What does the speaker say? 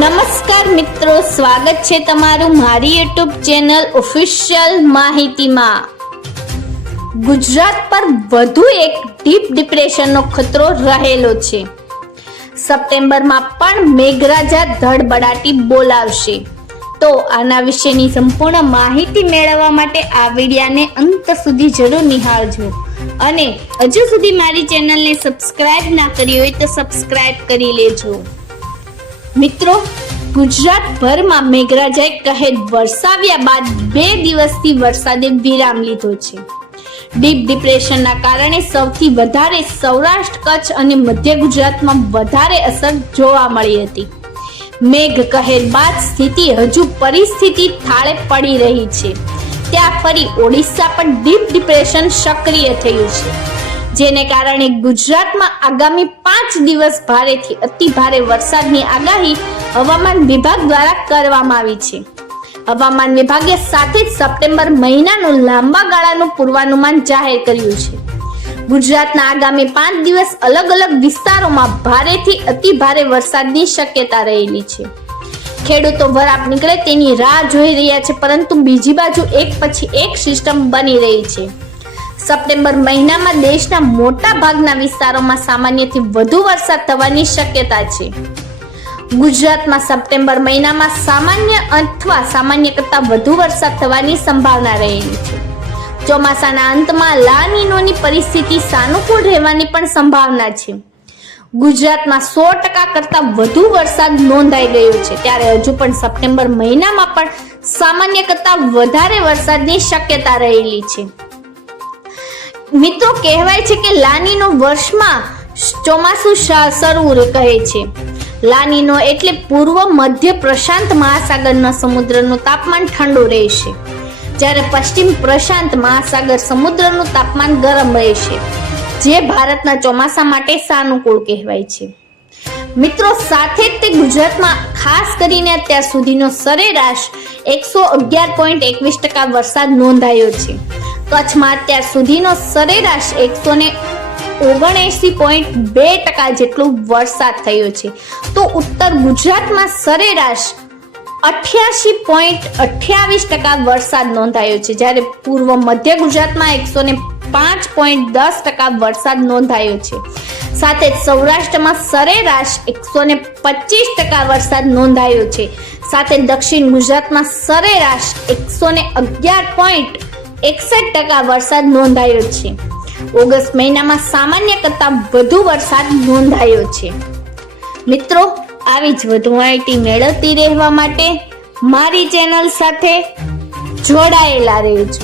નમસ્કાર મિત્રો, સ્વાગત છે તમારું મારી યુટ્યુબ ચેનલ ઓફિશિયલ માહિતીમાં। ગુજરાત પર વધુ એક ડીપ ડિપ્રેશનનો ખતરો રહેલો છે। સપ્ટેમ્બરમાં પણ મેઘરાજા ધડબડાટી બોલાવશે। તો આના વિશેની સંપૂર્ણ માહિતી મેળવવા માટે આ વિડિયોને અંત સુધી જરૂર નિહાળજો અને હજુ સુધી મારી ચેનલને સબસ્ક્રાઇબ ના કરી હોય તો સબસ્ક્રાઇબ કરી લેજો। મિત્રો, ગુજરાતભરમાં મેઘરાજાએ કહેર વરસાવ્યા બાદ 2 દિવસથી વરસાદે વિરામ લીધો છે। ડીપ ડિપ્રેશનના કારણે સૌથી વધારે સૌરાષ્ટ્ર, કચ્છ અને મધ્ય ગુજરાતમાં વધારે અસર જોવા મળી હતી। મેઘ કહેર બાદ પરિસ્થિતિ થાળે પડી રહી છે। ત્યાં ફરી ઓડિશા પર ડીપ ડિપ્રેશન સક્રિય થયું છે, જેને કારણે ગુજરાતમાં આગામી 5 દિવસ ભારેથી અતિ ભારે વરસાદની આગાહી હવામાન વિભાગ દ્વારા કરવામાં આવી છે। હવામાન વિભાગે સાથે જ સપ્ટેમ્બર મહિનાનું લાંબા ગાળાનું પૂર્વાનુમાન જાહેર કર્યું છે। ગુજરાતના આગામી 5 દિવસ અલગ અલગ વિસ્તારોમાં ભારેથી અતિ ભારે વરસાદની શક્યતા રહેલી છે। ખેડૂતો વરાપ નીકળે તેની રાહ જોઈ રહ્યા છે, પરંતુ બીજી બાજુ એક પછી એક સિસ્ટમ બની રહી છે। સપ્ટેમ્બર મહિનામાં દેશના મોટા ભાગના વિસ્તારોમાં સામાન્યથી વધુ વરસાદ થવાની શક્યતા છે। ગુજરાતમાં સપ્ટેમ્બર મહિનામાં સામાન્ય અથવા સામાન્ય કરતાં વધુ વરસાદ થવાની સંભાવના રહેલી છે। ચોમાસાના અંતમાં લા નીનોની પરિસ્થિતિ સાનુકૂળ રહેવાની પણ સંભાવના છે। ગુજરાતમાં 100% કરતાં વધુ વરસાદ નોંધાઈ ગયો છે, ત્યારે હજુ પણ સપ્ટેમ્બર મહિનામાં પણ સામાન્ય કરતાં વધારે વરસાદની શક્યતા રહેલી છે। મિત્રો, કહેવાય છે કે લાનીનો વર્ષમાં ચોમાસું શરૂ કહે છે। લાનીનો એટલે પૂર્વ મધ્ય પ્રશાંત મહાસાગરના સમુદ્રનું તાપમાન ઠંડુ રહેશે, જ્યારે પશ્ચિમ પ્રશાંત મહાસાગર સમુદ્રનું તાપમાન ગરમ રહેશે, જે ભારતના ચોમાસા માટે સાનુકૂળ કહેવાય છે। મિત્રો, સાથે જ તે ગુજરાતમાં ખાસ કરીને અત્યાર સુધીનો સરેરાશ 111.21% વરસાદ નોંધાયો છે। કચ્છમાં અત્યાર સુધીનો સરેરાશ 179.2% જેટલો વરસાદ થયો છે, તો ઉત્તર ગુજરાતમાં સરેરાશ 88.28% વરસાદ નોંધાયો છે, જ્યારે પૂર્વ મધ્ય ગુજરાતમાં 105.10% વરસાદ નોંધાયો છે। સાથે જ સૌરાષ્ટ્રમાં સરેરાશ 125% વરસાદ નોંધાયો છે। સાથે દક્ષિણ ગુજરાતમાં સરેરાશ 111.61% વરસાદ નોંધાયો છે। ઓગસ્ટ મહિનામાં સામાન્ય કરતાં વધુ વરસાદ નોંધાયો છે। મિત્રો, આવી જ વધુ માહિતી મેળવતી રહેવા માટે મારી ચેનલ સાથે જોડાયેલા રહેજો।